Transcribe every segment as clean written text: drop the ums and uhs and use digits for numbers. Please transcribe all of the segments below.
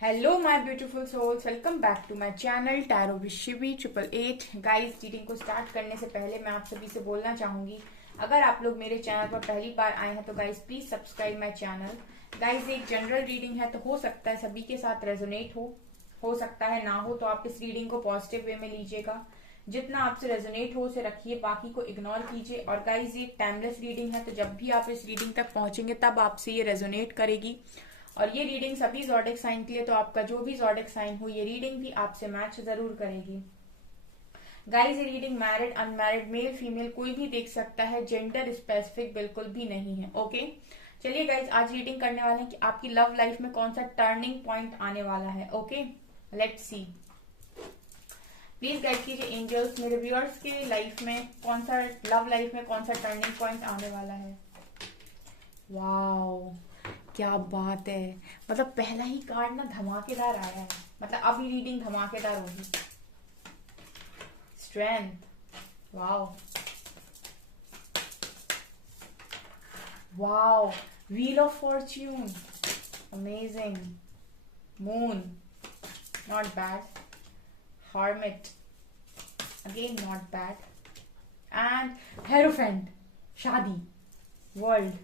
Hello my beautiful souls, welcome back to my channel tarot with Shivi 888। Guys, reading को start करने से पहले मैं आप सभी से बोलना चाहूंगी, अगर आप लोग मेरे चैनल पर पहली बार आए हैं तो guys please subscribe my channel. Guys, एक जनरल रीडिंग है तो हो सकता है सभी के साथ रेजोनेट हो सकता है ना हो, तो आप इस रीडिंग को पॉजिटिव वे में लीजिएगा। जितना आपसे रेजोनेट हो उसे रखिए, बाकी को इग्नोर कीजिए। और गाइस, ये टाइमलेस रीडिंग है तो जब भी आप इस रीडिंग तक पहुंचेंगे तब आपसे ये रेजोनेट करेगी। और ये रीडिंग सभी जॉडिक साइन के लिए, तो आपका जो भी जॉडिक साइन हो ये रीडिंग भी आपसे मैच जरूर करेगी। गाइस, ये reading married unmarried male female कोई भी देख सकता है, जेंडर स्पेसिफिक बिल्कुल भी नहीं है। ओके, चलिए गाइस, आज रीडिंग करने वाले हैं कि आपकी लव लाइफ में कौन सा टर्निंग पॉइंट आने वाला है। Okay, let's see. Please guide कीजिए एंजल्स, मेरे व्यूअर्स की लाइफ में कौन सा लव लाइफ में कौन सा टर्निंग पॉइंट आने वाला है। वाओ, क्या बात है। मतलब पहला ही कार्ड ना धमाकेदार आया है, मतलब अभी रीडिंग धमाकेदार होगी। Strength, wow wow, wheel of Fortune, amazing. Moon, not bad. Hermit, again not bad. And hierophant, शादी। वर्ल्ड,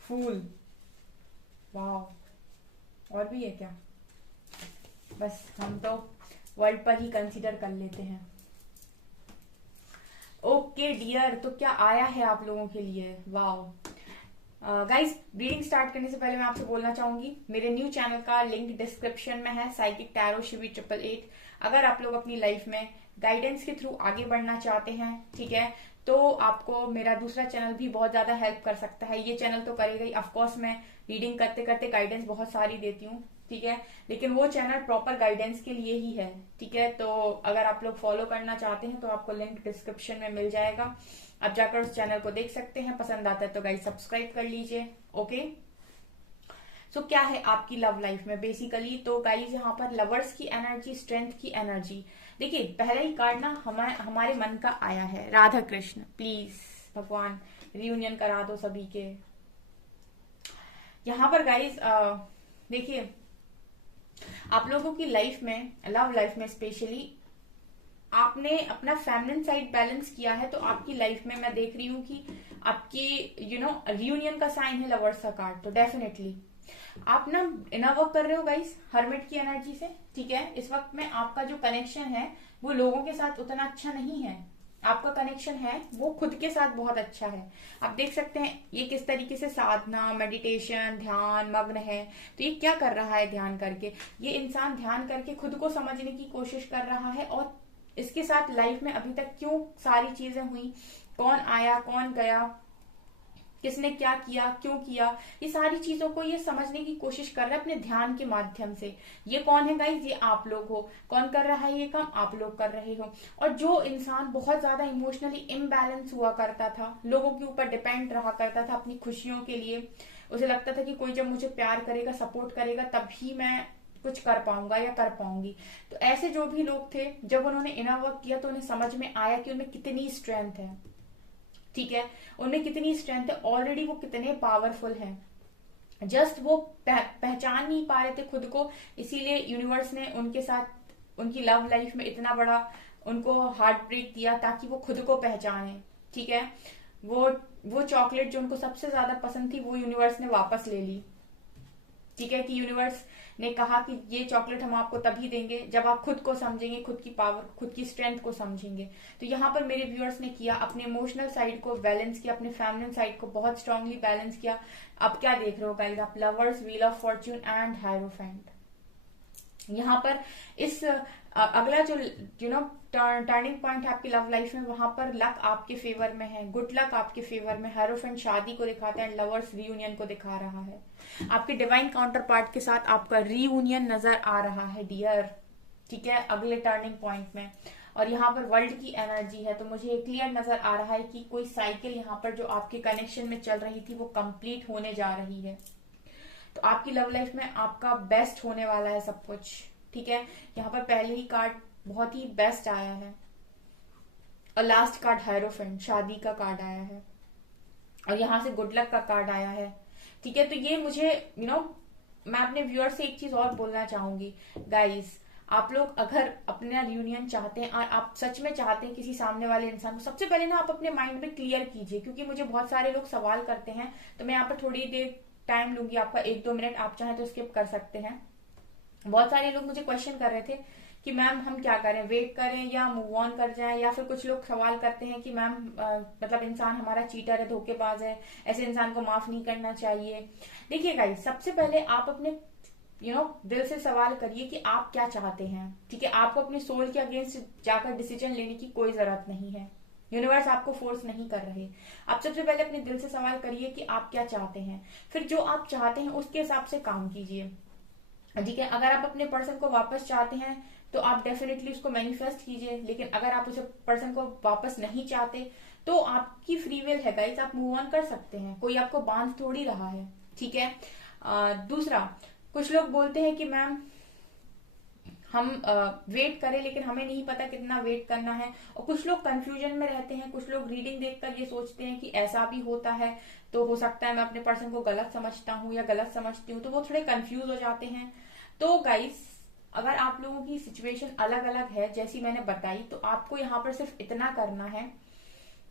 फूल, वाह। और भी है क्या? बस हम तो वर्ल्ड पर ही कंसीडर कर लेते हैं। ओके डियर, तो क्या आया है आप लोगों के लिए? वाह। गाइस, रीडिंग स्टार्ट करने से पहले मैं आपसे बोलना चाहूंगी, मेरे न्यू चैनल का लिंक डिस्क्रिप्शन में है, साइकिक टैरो शिवी 888। अगर आप लोग अपनी लाइफ में गाइडेंस के थ्रू आगे बढ़ना चाहते हैं, ठीक है, तो आपको मेरा दूसरा चैनल भी बहुत ज्यादा हेल्प कर सकता है। ये चैनल तो करेगा ही, ऑफकोर्स मैं रीडिंग करते करते गाइडेंस बहुत सारी देती हूँ, ठीक है, लेकिन वो चैनल प्रॉपर गाइडेंस के लिए ही है, ठीक है। तो अगर आप लोग फॉलो करना चाहते हैं तो आपको लिंक डिस्क्रिप्शन में मिल जाएगा, आप जाकर उस चैनल को देख सकते हैं। पसंद आता है तो गाइस सब्सक्राइब कर लीजिए। ओके, सो क्या है आपकी लव लाइफ में बेसिकली, तो गाइस यहाँ पर लवर्स की एनर्जी, स्ट्रेंथ की एनर्जी। देखिए, पहला ही कार्ड ना हमारे मन का आया है, राधा कृष्ण प्लीज भगवान रियूनियन करा दो सभी के। यहाँ पर गाइस देखिए, आप लोगों की लाइफ में, लव लाइफ में स्पेशली, आपने अपना फेमिनिन साइड बैलेंस किया है, तो आपकी लाइफ में मैं देख रही हूँ कि आपकी रियूनियन का साइन है लवर्स का कार्ड, तो डेफिनेटली आप ना इनर वर्क कर रहे हो गाइस, हर्मिट की एनर्जी से, ठीक है। इस वक्त में आपका जो कनेक्शन है वो लोगों के साथ उतना अच्छा नहीं है, आपका कनेक्शन है वो खुद के साथ बहुत अच्छा है। आप देख सकते हैं ये किस तरीके से साधना, मेडिटेशन, ध्यान मग्न है। तो ये क्या कर रहा है ध्यान करके? ये इंसान ध्यान करके खुद को समझने की कोशिश कर रहा है, और इसके साथ लाइफ में अभी तक क्यों सारी चीजें हुई, कौन आया कौन गया, किसने क्या किया क्यों किया, ये सारी चीजों को ये समझने की कोशिश कर रहा है अपने ध्यान के माध्यम से। ये कौन है गाइज? ये आप लोग हो। कौन कर रहा है ये काम? आप लोग कर रहे हो। और जो इंसान बहुत ज्यादा इमोशनली इम्बैलेंस हुआ करता था, लोगों के ऊपर डिपेंड रहा करता था अपनी खुशियों के लिए, उसे लगता था कि कोई जब मुझे प्यार करेगा, सपोर्ट करेगा, तभी मैं कुछ कर पाऊंगा या कर पाऊंगी। तो ऐसे जो भी लोग थे, जब उन्होंने इनर वर्क किया तो उन्हें समझ में आया कि उनमें कितनी स्ट्रेंथ है, ठीक है, उनमें कितनी स्ट्रेंथ है, ऑलरेडी वो कितने पावरफुल हैं। जस्ट वो पहचान नहीं पा रहे थे खुद को, इसीलिए यूनिवर्स ने उनके साथ उनकी लव लाइफ में इतना बड़ा उनको हार्ट ब्रेक दिया, ताकि वो खुद को पहचाने, ठीक है। वो वो चॉकलेट जो उनको सबसे ज्यादा पसंद थी वो यूनिवर्स ने वापस ले ली, ठीक है, कि यूनिवर्स ने कहा कि ये चॉकलेट हम आपको तभी देंगे जब आप खुद को समझेंगे, खुद की पावर, खुद की स्ट्रेंथ को समझेंगे। तो यहाँ पर मेरे व्यूअर्स ने किया, अपने इमोशनल साइड को बैलेंस किया, अपने फेमिनिन साइड को बहुत स्ट्रांगली बैलेंस किया। अब क्या देख रहे हो गाइस आप? Lovers, wheel of Fortune and hierophant. यहाँ पर इस अगला जो टर्निंग पॉइंट है आपकी लव लाइफ में, वहां पर लक आपके फेवर में है, गुड लक आपके फेवर में। हायरोफेंट शादी को दिखाता है, लवर्स रीयूनियन को दिखा रहा है। आपके डिवाइन काउंटर पार्ट के साथ आपका रीयूनियन नजर आ रहा है डियर, ठीक है, अगले टर्निंग पॉइंट में। और यहाँ पर वर्ल्ड की एनर्जी है, तो मुझे क्लियर नजर आ रहा है कि कोई साइकिल यहाँ पर जो आपके कनेक्शन में चल रही थी वो कंप्लीट होने जा रही है। तो आपकी लव लाइफ में आपका बेस्ट होने वाला है सब कुछ, ठीक है। यहाँ पर पहले ही कार्ड बहुत ही बेस्ट आया है, और लास्ट कार्ड हायरोफेंट, शादी का कार्ड आया है, और यहाँ से गुड लक का कार्ड आया है, ठीक है। तो ये मुझे मैं अपने व्यूअर से एक चीज और बोलना चाहूंगी गाइस, आप लोग अगर अपना रियूनियन चाहते हैं और आप सच में चाहते हैं किसी सामने वाले इंसान को, सबसे पहले ना आप अपने माइंड में क्लियर कीजिए, क्योंकि मुझे बहुत सारे लोग सवाल करते हैं। तो मैं यहाँ पर थोड़ी देर टाइम लूंगी आपका, 1-2 मिनट, आप चाहें तो स्किप कर सकते हैं। बहुत सारे लोग मुझे क्वेश्चन कर रहे थे कि मैम हम क्या करें, वेट करें या मूव ऑन कर जाएं, या फिर कुछ लोग सवाल करते हैं कि मैम मतलब इंसान हमारा चीटर है, धोखेबाज है, ऐसे इंसान को माफ नहीं करना चाहिए। देखिए गाइस, सबसे पहले आप अपने दिल से सवाल करिए कि आप क्या चाहते हैं। ठीक है, आपको अपने सोल के अगेंस्ट जाकर डिसीजन लेने की कोई जरूरत नहीं है। यूनिवर्स आपको फोर्स नहीं कर रहे। आप सबसे पहले अपने दिल से सवाल करिए कि आप क्या चाहते हैं, फिर जो आप चाहते हैं उसके हिसाब से काम कीजिए। ठीक है, अगर आप अपने पर्सन को वापस चाहते हैं तो आप डेफिनेटली उसको मैनिफेस्ट कीजिए, लेकिन अगर आप उसे पर्सन को वापस नहीं चाहते तो आपकी फ्री विल है गाइस, आप मूव ऑन कर सकते हैं, कोई आपको बांध थोड़ी रहा है। ठीक है। दूसरा, कुछ लोग बोलते हैं कि मैम हम वेट करें, लेकिन हमें नहीं पता कितना वेट करना है, और कुछ लोग कंफ्यूजन में रहते हैं। कुछ लोग रीडिंग देखकर ये सोचते हैं कि ऐसा भी होता है, तो हो सकता है मैं अपने पर्सन को गलत समझता हूँ या गलत समझती हूँ, तो वो थोड़े कंफ्यूज हो जाते हैं। तो गाइस, अगर आप लोगों की सिचुएशन अलग अलग है जैसी मैंने बताई, तो आपको यहाँ पर सिर्फ इतना करना है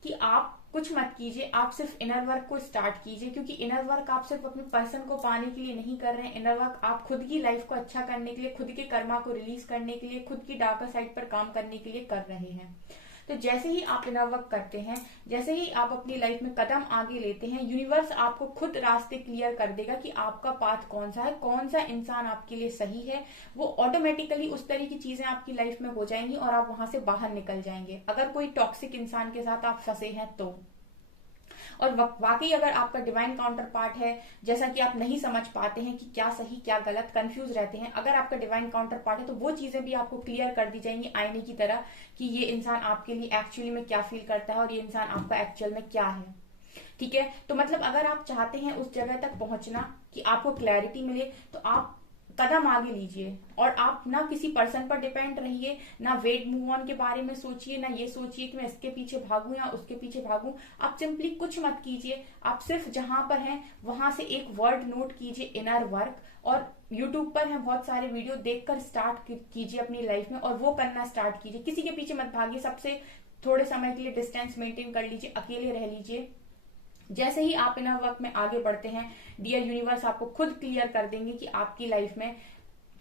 कि आप कुछ मत कीजिए, आप सिर्फ इनर वर्क को स्टार्ट कीजिए, क्योंकि इनर वर्क आप सिर्फ अपने पर्सन को पाने के लिए नहीं कर रहे हैं। इनर वर्क आप खुद की लाइफ को अच्छा करने के लिए, खुद के कर्मा को रिलीज करने के लिए, खुद की डार्कर साइड पर काम करने के लिए कर रहे हैं। तो जैसे ही आप इनर वर्क करते हैं, जैसे ही आप अपनी लाइफ में कदम आगे लेते हैं, यूनिवर्स आपको खुद रास्ते क्लियर कर देगा कि आपका पाथ कौन सा है, कौन सा इंसान आपके लिए सही है। वो ऑटोमेटिकली उस तरह की चीजें आपकी लाइफ में हो जाएंगी और आप वहां से बाहर निकल जाएंगे, अगर कोई टॉक्सिक इंसान के साथ आप फंसे हैं तो। और वाकई अगर आपका डिवाइन काउंटर पार्ट है, जैसा कि आप नहीं समझ पाते हैं कि क्या सही क्या गलत, कंफ्यूज रहते हैं, अगर आपका डिवाइन काउंटर पार्ट है तो वो चीजें भी आपको क्लियर कर दी जाएंगी आईने की तरह, कि ये इंसान आपके लिए एक्चुअली में क्या फील करता है और ये इंसान आपका एक्चुअल में क्या है। ठीक है, तो मतलब अगर आप चाहते हैं उस जगह तक पहुंचना कि आपको क्लैरिटी मिले, तो आप कदम आगे लीजिए, और आप ना किसी पर्सन पर डिपेंड रहिए, ना वेट मूव ऑन के बारे में सोचिए, ना ये सोचिए कि मैं इसके पीछे भागूं या उसके पीछे भागूं। आप सिंपली कुछ मत कीजिए, आप सिर्फ जहां पर हैं वहां से एक वर्ड नोट कीजिए, इनर वर्क। और यूट्यूब पर है बहुत सारे वीडियो, देखकर स्टार्ट कीजिए अपनी लाइफ में, और वो करना स्टार्ट कीजिए। किसी के पीछे मत भागिए, सबसे थोड़े समय के लिए डिस्टेंस मेंटेन कर लीजिए, अकेले रह लीजिए। जैसे ही आप इनर वर्क में आगे बढ़ते हैं, डियर यूनिवर्स आपको खुद क्लियर कर देंगे कि आपकी लाइफ में,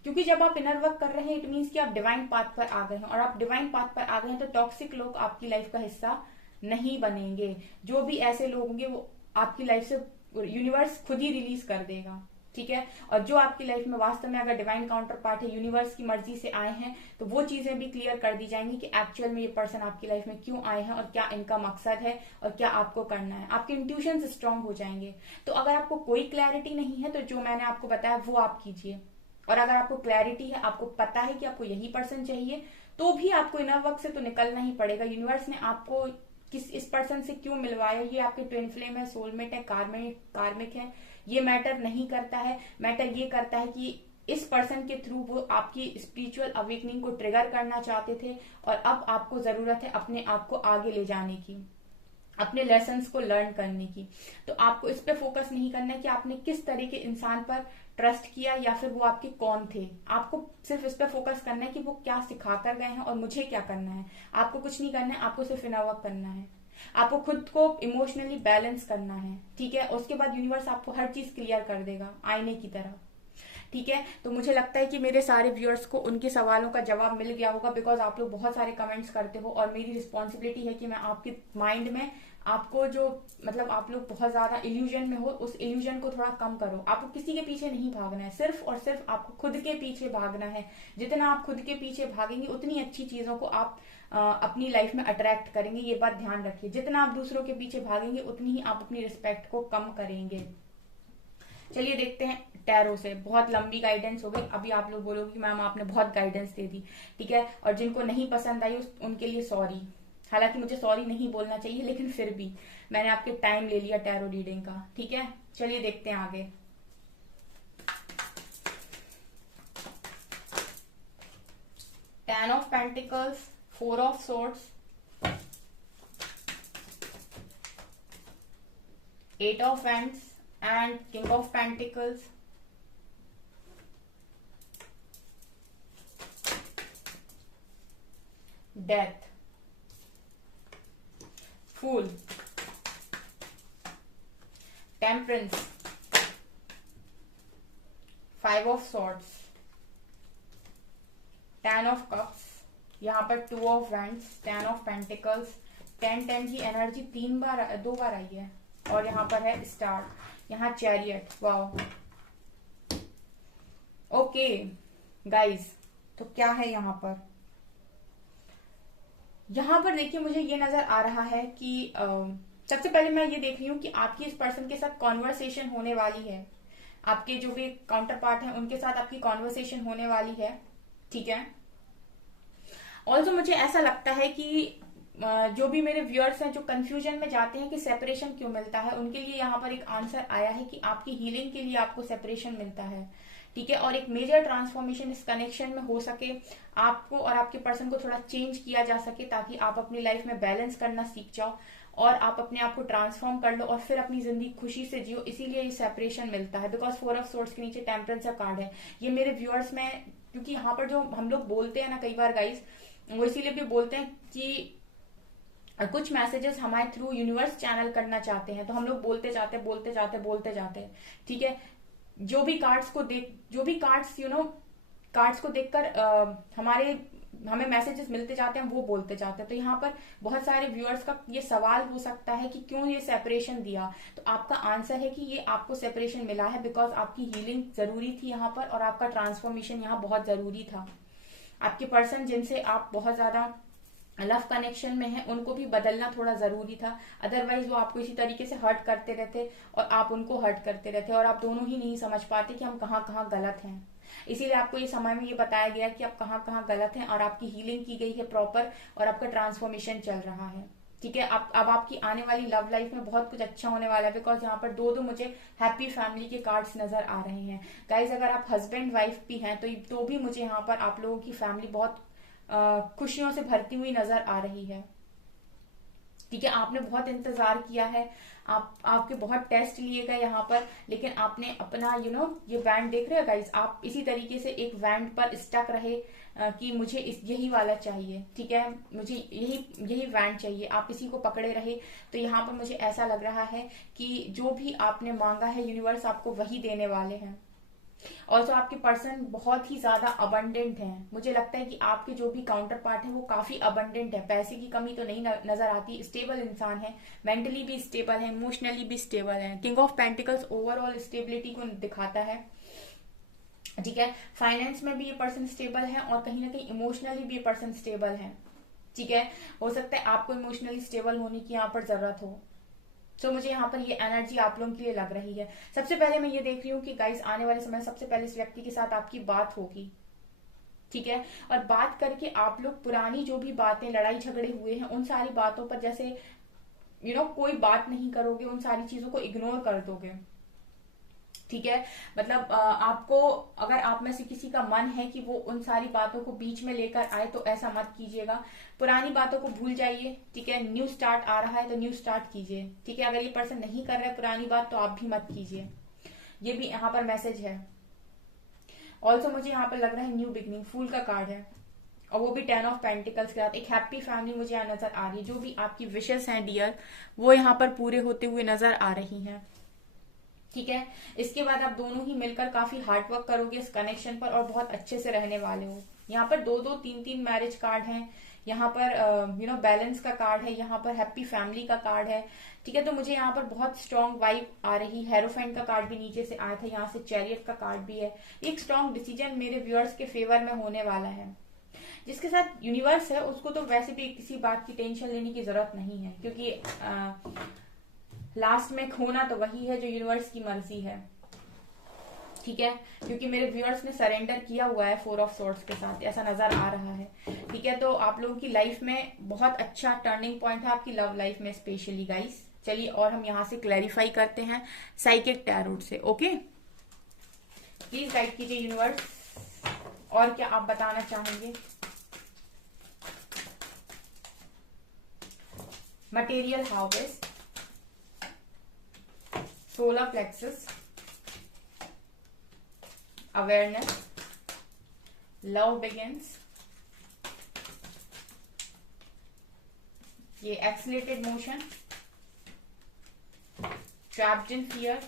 क्योंकि जब आप इनर वर्क कर रहे हैं इट मीन्स कि आप डिवाइन पाथ पर आ गए हैं, और आप डिवाइन पाथ पर आ गए हैं तो टॉक्सिक लोग आपकी लाइफ का हिस्सा नहीं बनेंगे। जो भी ऐसे लोग होंगे वो आपकी लाइफ से यूनिवर्स खुद ही रिलीज कर देगा। ठीक है, और जो आपकी लाइफ में वास्तव में अगर डिवाइन काउंटर पार्ट है, यूनिवर्स की मर्जी से आए हैं, तो वो चीजें भी क्लियर कर दी जाएंगी कि एक्चुअल में ये पर्सन आपकी लाइफ में क्यों आए हैं और क्या इनका मकसद है और क्या आपको करना है। आपके इंट्यूशन स्ट्रांग हो जाएंगे। तो अगर आपको कोई क्लैरिटी नहीं है तो जो मैंने आपको बताया वो आप कीजिए, और अगर आपको क्लैरिटी है, आपको पता है कि आपको यही पर्सन चाहिए, तो भी आपको इनर वर्क से तो निकलना ही पड़ेगा। यूनिवर्स ने आपको इस पर्सन से क्यों मिलवाया, ये आपके ट्विन फ्लेम है, सोलमेट है, कार्मिक है, ये मैटर नहीं करता है। मैटर ये करता है कि इस पर्सन के थ्रू वो आपकी स्पिरिचुअल अवेकनिंग को ट्रिगर करना चाहते थे, और अब आपको जरूरत है अपने आप को आगे ले जाने की, अपने लेसन्स को लर्न करने की। तो आपको इस पे फोकस नहीं करना है कि आपने किस तरह के इंसान पर ट्रस्ट किया या फिर वो आपके कौन थे। आपको सिर्फ इस पे फोकस करना है कि वो क्या सिखा कर गए हैं और मुझे क्या करना है। आपको कुछ नहीं करना है, आपको सिर्फ इनर वर्क करना है। आपको खुद को इमोशनली बैलेंस करना है। ठीक है, उसके बाद यूनिवर्स आपको हर चीज क्लियर कर देगा आईने की तरह। ठीक है, तो मुझे लगता है कि मेरे सारे व्यूअर्स को उनके सवालों का जवाब मिल गया होगा, बिकॉज आप लोग बहुत सारे कमेंट्स करते हो, और मेरी रिस्पॉन्सिबिलिटी है कि मैं आपके माइंड में आपको जो मतलब आप लोग बहुत ज्यादा इल्यूजन में हो, उस इल्यूजन को थोड़ा कम करो। आपको किसी के पीछे नहीं भागना है, सिर्फ और सिर्फ आपको खुद के पीछे भागना है। जितना आप खुद के पीछे भागेंगे उतनी अच्छी चीजों को आप अपनी लाइफ में अट्रैक्ट करेंगे। ये बात ध्यान रखिए, जितना आप दूसरों के पीछे भागेंगे उतनी ही आप अपनी रिस्पेक्ट को कम करेंगे। चलिए देखते हैं टैरो से। बहुत लंबी गाइडेंस हो गई, अभी आप लोग बोलोगे कि मैम आपने बहुत गाइडेंस दे दी। ठीक है, और जिनको नहीं पसंद आई उनके लिए सॉरी। हालांकि मुझे सॉरी नहीं बोलना चाहिए, लेकिन फिर भी मैंने आपके टाइम ले लिया टैरो रीडिंग का। ठीक है, चलिए देखते हैं आगे। Ten of pentacles, 4 of swords, 8 of wands and king of pentacles. Death, fool, temperance, 5 of swords, 10 of cups, यहाँ पर 2 ऑफ वैंड्स, 10 ऑफ पेंटिकल्स, 10 की एनर्जी 2 बार आई है, और यहाँ पर है स्टार, यहाँ चैरियट। वाओ, ओके गाइस, तो क्या है यहाँ पर? यहाँ पर देखिए मुझे ये नजर आ रहा है कि सबसे पहले मैं ये देख रही हूँ कि आपकी इस पर्सन के साथ कॉन्वर्सेशन होने वाली है। आपके जो भी काउंटर पार्ट हैं उनके साथ आपकी कॉन्वर्सेशन होने वाली है, ठीक है। ऑल्सो मुझे ऐसा लगता है कि जो भी मेरे व्यूअर्स हैं जो कंफ्यूजन में जाते हैं कि सेपरेशन क्यों मिलता है, उनके लिए यहाँ पर एक आंसर आया है कि आपकी हीलिंग के लिए आपको सेपरेशन मिलता है, ठीक है। और एक मेजर ट्रांसफॉर्मेशन इस कनेक्शन में हो सके, आपको और आपके पर्सन को थोड़ा चेंज किया जा सके, ताकि आप अपनी लाइफ में बैलेंस करना सीख जाओ और आप अपने आप को ट्रांसफॉर्म कर लो और फिर अपनी जिंदगी खुशी से जियो। इसीलिए ये सेपरेशन मिलता है, बिकॉज 4 ऑफ सोर्ड्स के नीचे टेम्परेंस का कार्ड है। ये मेरे व्यूअर्स में, क्योंकि यहाँ पर जो हम लोग बोलते हैं ना कई बार गाइस, वो इसीलिए भी बोलते हैं कि कुछ मैसेजेस हमारे थ्रू यूनिवर्स चैनल करना चाहते हैं, तो हम लोग बोलते जाते हैं, ठीक है। जो भी कार्ड्स को देखकर हमें मैसेजेस मिलते जाते हैं, वो बोलते जाते हैं। तो यहाँ पर बहुत सारे व्यूअर्स का ये सवाल हो सकता है कि क्यों ये सेपरेशन दिया, तो आपका आंसर है कि ये आपको सेपरेशन मिला है बिकॉज आपकी हीलिंग जरूरी थी यहाँ पर, और आपका ट्रांसफॉर्मेशन यहाँ बहुत जरूरी था। आपके पर्सन जिनसे आप बहुत ज्यादा लव कनेक्शन में है, उनको भी बदलना थोड़ा जरूरी था, अदरवाइज वो आपको इसी तरीके से हर्ट करते रहते और आप उनको हर्ट करते रहते, और आप दोनों ही नहीं समझ पाते कि हम कहाँ कहाँ गलत हैं। इसीलिए आपको ये समय में ये बताया गया कि आप कहाँ कहाँ गलत हैं, और आपकी हीलिंग की गई है प्रॉपर, और आपका ट्रांसफॉर्मेशन चल रहा है, ठीक है। अब आपकी आने वाली लव लाइफ में बहुत कुछ अच्छा होने वाला है, बिकॉज यहाँ पर दो मुझे हैप्पी फैमिली के कार्ड्स नजर आ रहे हैं। गाइज अगर आप हस्बैंड वाइफ भी हैं तो भी मुझे यहाँ पर आप लोगों की फैमिली बहुत खुशियों से भरती हुई नजर आ रही है, ठीक है। आपने बहुत इंतजार किया है, आपके बहुत टेस्ट लिए गए यहाँ पर, लेकिन आपने अपना ये बैंड देख रहे हो गाइस, आप इसी तरीके से एक बैंड पर स्टक रहे कि मुझे यही वाला चाहिए, ठीक है, मुझे यही बैंड चाहिए, आप इसी को पकड़े रहे। तो यहाँ पर मुझे ऐसा लग रहा है कि जो भी आपने मांगा है यूनिवर्स आपको वही देने वाले हैं। ऑल्सो आपके पर्सन बहुत ही ज्यादा अबंडेंट हैं, मुझे लगता है कि आपके जो भी काउंटर पार्ट है वो काफी अबंडेंट है, पैसे की कमी तो नहीं नजर आती, स्टेबल इंसान है, मेंटली भी स्टेबल है, इमोशनली भी स्टेबल है। King of pentacles overall stability को दिखाता है, ठीक है। फाइनेंस में भी ये पर्सन स्टेबल है, और कहीं ना कहीं इमोशनली भी ये पर्सन स्टेबल है, ठीक है। हो सकता है आपको इमोशनली स्टेबल होने की यहाँ पर जरूरत हो। तो मुझे यहाँ पर ये एनर्जी आप लोगों के लिए लग रही है। सबसे पहले मैं ये देख रही हूँ कि गाइस आने वाले समय सबसे पहले इस व्यक्ति के साथ आपकी बात होगी, ठीक है। और बात करके आप लोग पुरानी जो भी बातें, लड़ाई झगड़े हुए हैं, उन सारी बातों पर जैसे कोई बात नहीं करोगे, उन सारी चीजों को इग्नोर कर दोगे, ठीक है। मतलब आपको, अगर आप में से किसी का मन है कि वो उन सारी बातों को बीच में लेकर आए, तो ऐसा मत कीजिएगा। पुरानी बातों को भूल जाइए, ठीक है। न्यू स्टार्ट आ रहा है तो न्यू स्टार्ट कीजिए, ठीक है। अगर ये पर्सन नहीं कर रहा है पुरानी बात, तो आप भी मत कीजिए, ये भी यहाँ पर मैसेज है। ऑल्सो मुझे यहाँ पर लग रहा है न्यू बिगनिंग, फूल का कार्ड है, और वो भी 10 ऑफ पेंटिकल्स के साथ। एक हैप्पी फैमिली मुझे यहाँ नजर आ रही है, जो भी आपकी विशेष हैं डियर, वो यहाँ पर पूरे होते हुए नजर आ रही हैं, ठीक है। इसके बाद आप दोनों ही मिलकर काफी हार्डवर्क करोगे इस कनेक्शन पर, और बहुत अच्छे से रहने वाले हो। यहाँ पर 2-2, 3-3 मैरिज कार्ड हैं, यहाँ पर बैलेंस का कार्ड है, यहाँ पर हैप्पी फैमिली का कार्ड है, ठीक है। तो मुझे यहाँ पर बहुत स्ट्रॉन्ग वाइब आ रही है। हेरोफेंट का कार्ड भी नीचे से आया था, यहाँ से चैरियट का कार्ड भी है। एक स्ट्रॉन्ग डिसीजन मेरे व्यूअर्स के फेवर में होने वाला है। जिसके साथ यूनिवर्स है उसको तो वैसे भी किसी बात की टेंशन लेने की जरूरत नहीं है, क्योंकि लास्ट में खोना तो वही है जो यूनिवर्स की मर्जी है, ठीक है। क्योंकि मेरे व्यूअर्स ने सरेंडर किया हुआ है 4 ऑफ सोर्ड्स के साथ, ऐसा नजर आ रहा है, ठीक है। तो आप लोगों की लाइफ में बहुत अच्छा टर्निंग पॉइंट है, आपकी लव लाइफ में स्पेशली गाइस। चलिए और हम यहाँ से क्लैरिफाई करते हैं साइकिक टैरोट से, ओके। प्लीज गाइड कीजिए यूनिवर्स, और क्या आप बताना चाहेंगे। Material harvest, solar plexus, awareness, love begins, ये accelerated motion, trapped in fear,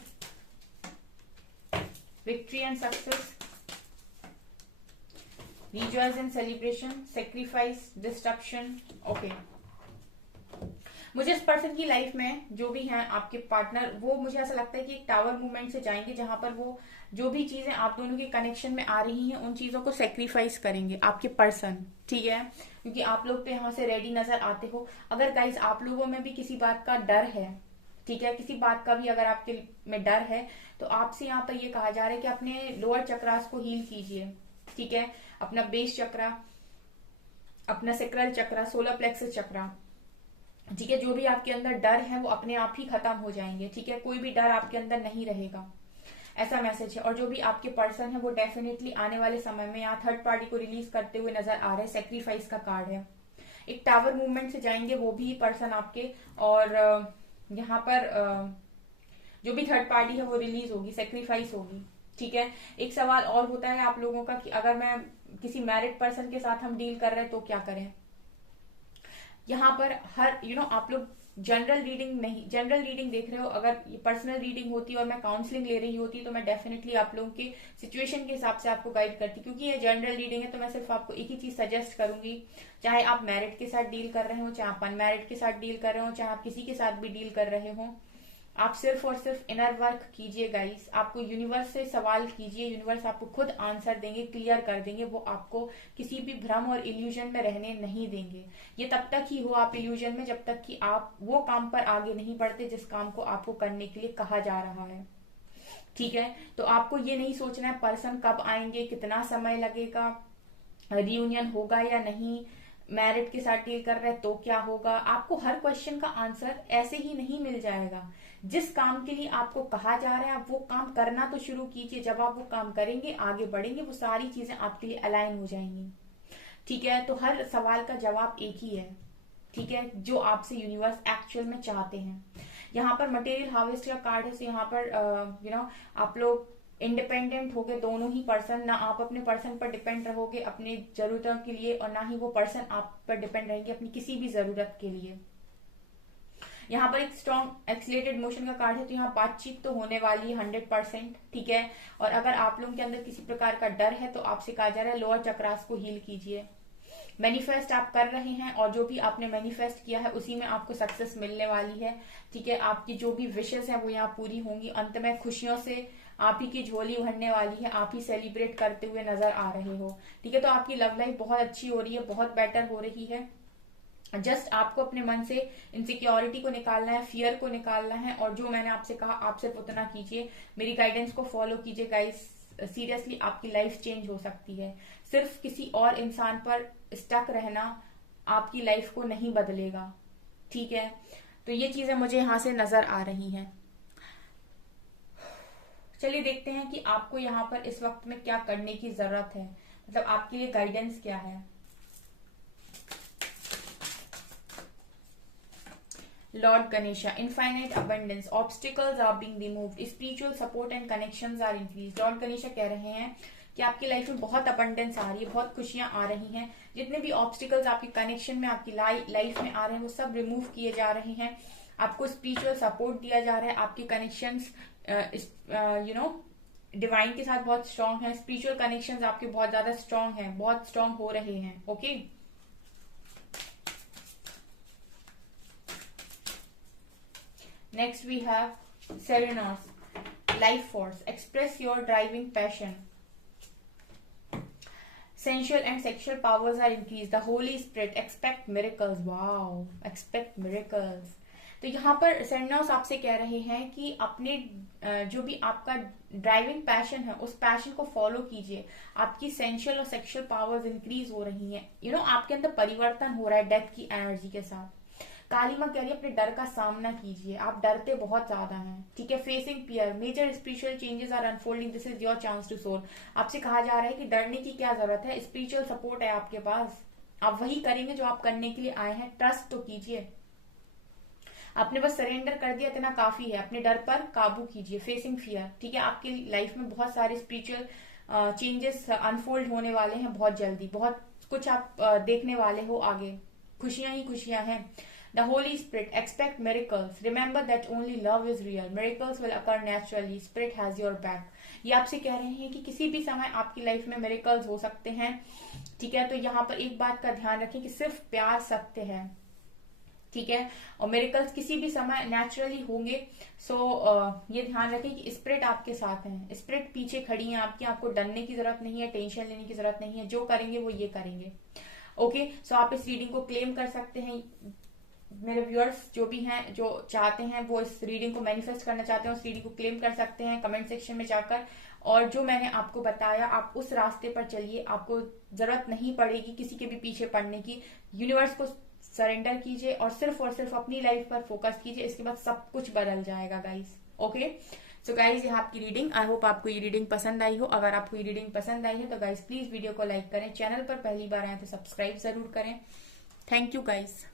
victory and success, rejoice and celebration, sacrifice, destruction. Okay मुझे इस पर्सन की लाइफ में जो भी हैं आपके पार्टनर, वो मुझे ऐसा लगता है कि एक टावर मूवमेंट से जाएंगे जहां पर वो जो भी चीजें आप दोनों के कनेक्शन में आ रही हैं उन चीजों को सेक्रीफाइस करेंगे आपके पर्सन, ठीक है, क्योंकि आप लोग तो यहाँ से रेडी नजर आते हो। अगर गाइज आप लोगों में भी किसी बात का डर है, ठीक है, किसी बात का भी अगर आपके में डर है, तो आपसे यहाँ पर ये कहा जा रहा है कि अपने लोअर चक्रास को हील कीजिए, ठीक है, अपना बेस चक्रा, अपना सेक्रल चक्रा, सोलर प्लेक्सस चक्रा, ठीक है, जो भी आपके अंदर डर है वो अपने आप ही खत्म हो जाएंगे, ठीक है, कोई भी डर आपके अंदर नहीं रहेगा, ऐसा मैसेज है। और जो भी आपके पर्सन है वो डेफिनेटली आने वाले समय में यहाँ थर्ड पार्टी को रिलीज करते हुए नजर आ रहे हैं, सेक्रीफाइस का कार्ड है, एक टावर मूवमेंट से जाएंगे वो भी पर्सन आपके, और यहाँ पर जो भी थर्ड पार्टी है वो रिलीज होगी, सेक्रीफाइस होगी, ठीक है। एक सवाल और होता है आप लोगों का कि अगर मैं किसी मैरिड पर्सन के साथ हम डील कर रहे हैं तो क्या करें। यहाँ पर हर आप लोग जनरल रीडिंग नहीं, जनरल रीडिंग देख रहे हो, अगर ये पर्सनल रीडिंग होती और मैं काउंसलिंग ले रही होती तो मैं डेफिनेटली आप लोगों के सिचुएशन के हिसाब से आपको गाइड करती, क्योंकि ये जनरल रीडिंग है तो मैं सिर्फ आपको एक ही चीज सजेस्ट करूंगी, चाहे आप मैरिड के साथ डील कर रहे हो, चाहे आप अनमैरिड के साथ डील कर रहे हो, चाहे आप किसी के साथ भी डील कर रहे हो, आप सिर्फ और सिर्फ इनर वर्क कीजिए गाइस। आपको यूनिवर्स से सवाल कीजिए, यूनिवर्स आपको खुद आंसर देंगे, क्लियर कर देंगे, वो आपको किसी भी भ्रम और इल्यूजन में रहने नहीं देंगे। ये तब तक ही हो आप इल्यूजन में जब तक कि आप वो काम पर आगे नहीं बढ़ते जिस काम को आपको करने के लिए कहा जा रहा है, ठीक है। तो आपको ये नहीं सोचना है पर्सन कब आएंगे, कितना समय लगेगा, रियूनियन होगा या नहीं, मैरिड के साथ डील कर रहे हैं तो क्या होगा। आपको हर क्वेश्चन का आंसर ऐसे ही नहीं मिल जाएगा। जिस काम के लिए आपको कहा जा रहा है आप वो काम करना तो शुरू कीजिए, जब आप वो काम करेंगे आगे बढ़ेंगे वो सारी चीजें आपके लिए अलाइन हो जाएंगी, ठीक है। तो हर सवाल का जवाब एक ही है, ठीक है, जो आपसे यूनिवर्स एक्चुअल में चाहते हैं। यहाँ पर मटेरियल हार्वेस्ट का कार्ड है, तो यहाँ पर आप लोग इंडिपेंडेंट होगे दोनों ही पर्सन, ना आप अपने पर्सन पर डिपेंड रहोगे अपनी जरूरतों के लिए और ना ही वो पर्सन आप पर डिपेंड रहेंगे अपनी किसी भी जरूरत के लिए। यहाँ पर एक स्ट्रॉन्ग एक्सीलरेटेड मोशन का कार्ड है, तो यहाँ बातचीत तो होने वाली है 100%, ठीक है। और अगर आप लोगों के अंदर किसी प्रकार का डर है तो आपसे कहा जा रहा है लोअर चक्रास को हील कीजिए। मैनिफेस्ट आप कर रहे हैं और जो भी आपने मैनिफेस्ट किया है उसी में आपको सक्सेस मिलने वाली है, ठीक है। आपकी जो भी विशेष है वो यहाँ पूरी होंगी, अंत में खुशियों से आप ही की झोली भरने वाली है, आप ही सेलिब्रेट करते हुए नजर आ रहे हो, ठीक है। तो आपकी लव लाइफ बहुत अच्छी हो रही है, बहुत बेटर हो रही है। जस्ट आपको अपने मन से इनसिक्योरिटी को निकालना है, फियर को निकालना है, और जो मैंने आपसे कहा आप सिर्फ उतना कीजिए, मेरी गाइडेंस को फॉलो कीजिए गाइस। सीरियसली आपकी लाइफ चेंज हो सकती है। सिर्फ किसी और इंसान पर स्टक रहना आपकी लाइफ को नहीं बदलेगा, ठीक है। तो ये चीजें मुझे यहां से नजर आ रही हैं। चलिए देखते हैं कि आपको यहाँ पर इस वक्त में क्या करने की जरूरत है, मतलब आपके लिए गाइडेंस क्या है। Lord Ganesha, infinite abundance, obstacles are being removed, spiritual support and connections are increased. Lord Ganesha कह रहे हैं कि आपकी लाइफ में बहुत अबंडेंस आ रही है, बहुत खुशियां आ रही हैं, जितने भी ऑब्स्टिकल्स आपके कनेक्शन में आपकी लाइफ में आ रहे हैं वो सब रिमूव किए जा रहे हैं। आपको स्पिरिचुअल सपोर्ट दिया जा रहा है, आपके कनेक्शंस डिवाइन के साथ बहुत स्ट्रांग है, स्पिरिचुअल कनेक्शंस आपके बहुत ज्यादा स्ट्रांग हैं, बहुत स्ट्रांग हो रहे हैं, okay. Next we have Serenos, life force, express your driving passion. Sensual and sexual powers are increased. The Holy Spirit, expect miracles. Wow, expect miracles. तो यहाँ पर सेरेनोस आपसे कह रहे हैं कि अपने जो भी आपका ड्राइविंग पैशन है उस पैशन को फॉलो कीजिए। आपकी सेंशुअल और सेक्सुअल पावर्स इंक्रीज हो रही हैं, आपके अंदर परिवर्तन हो रहा है डेथ की एनर्जी के साथ। काली माँ कह रही है अपने डर का सामना कीजिए, आप डरते बहुत ज्यादा हैं, ठीक है। Facing fear, major spiritual changes are unfolding, this is your chance to soul. आपसे कहा जा रहा है कि डरने की क्या जरूरत है, स्पिरिचुअल सपोर्ट है आपके पास, आप वही करेंगे जो आप करने के लिए आए हैं। ट्रस्ट तो कीजिए, आपने बस सरेंडर कर दिया इतना काफी है। अपने डर पर काबू कीजिए, फेसिंग फियर, ठीक है। आपकी लाइफ में बहुत सारे स्पिरिचुअल चेंजेस अनफोल्ड होने वाले हैं बहुत जल्दी, बहुत कुछ आप देखने वाले हो आगे, खुशियां ही खुशियां हैं। The Holi spirit expect miracles, remember that only love is real, miracles will occur naturally, spirit has your back. ये आपसे कह रहे हैं कि किसी भी समय आपकी लाइफ में मिरेकल्स हो सकते हैं, ठीक है। तो यहाँ पर एक बात का ध्यान रखें कि सिर्फ प्यार सत्य है, ठीक है, और मिरेकल्स किसी भी समय नेचुरली होंगे। सो ये ध्यान रखें कि स्पिरिट आपके साथ है, स्पिरिट पीछे खड़ी है आपकी, आपको डरने की जरूरत नहीं है, टेंशन लेने की जरूरत नहीं है, जो करेंगे वो ये करेंगे। ओके, सो आप इस रीडिंग को क्लेम कर सकते हैं। मेरे व्यूअर्स जो भी हैं, जो चाहते हैं वो इस रीडिंग को मैनिफेस्ट करना चाहते हैं, उस रीडिंग को क्लेम कर सकते हैं कमेंट सेक्शन में जाकर। और जो मैंने आपको बताया आप उस रास्ते पर चलिए, आपको जरूरत नहीं पड़ेगी किसी के भी पीछे पड़ने की। यूनिवर्स को सरेंडर कीजिए और सिर्फ अपनी लाइफ पर फोकस कीजिए, इसके बाद सब कुछ बदल जाएगा गाइस। ओके, सो गाइस ये आपकी रीडिंग, आई होप आपको ये रीडिंग पसंद आई हो। अगर आपको ये रीडिंग पसंद आई है तो गाइस प्लीज वीडियो को लाइक करें, चैनल पर पहली बार आए तो सब्सक्राइब जरूर करें। Thank you guys.